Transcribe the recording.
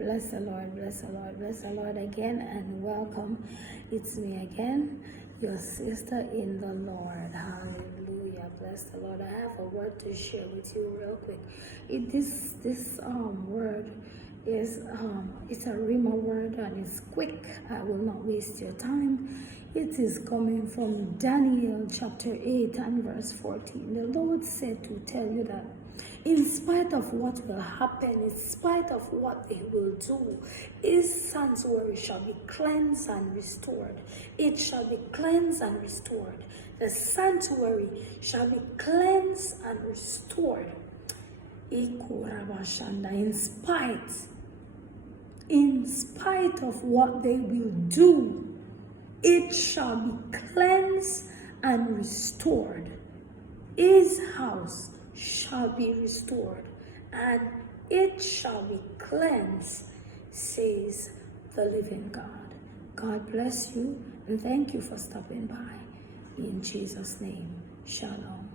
Bless the Lord, bless the Lord, bless the Lord again, and welcome. It's me again, your sister in the Lord. Hallelujah. Bless the Lord. I have a word to share with you real quick. This word is it's a Rhema word, and it's quick. I will not waste your time. It is coming from Daniel chapter 8 and verse 14. The Lord said to tell you that in spite of what will happen, in spite of what they will do, his sanctuary shall be cleansed and restored. It shall be cleansed and restored. The sanctuary shall be cleansed and restored. In spite of what they will do, it shall be cleansed and restored. His house shall be restored, and it shall be cleansed, says the living God. God bless you, and thank you for stopping by. In Jesus' name, shalom.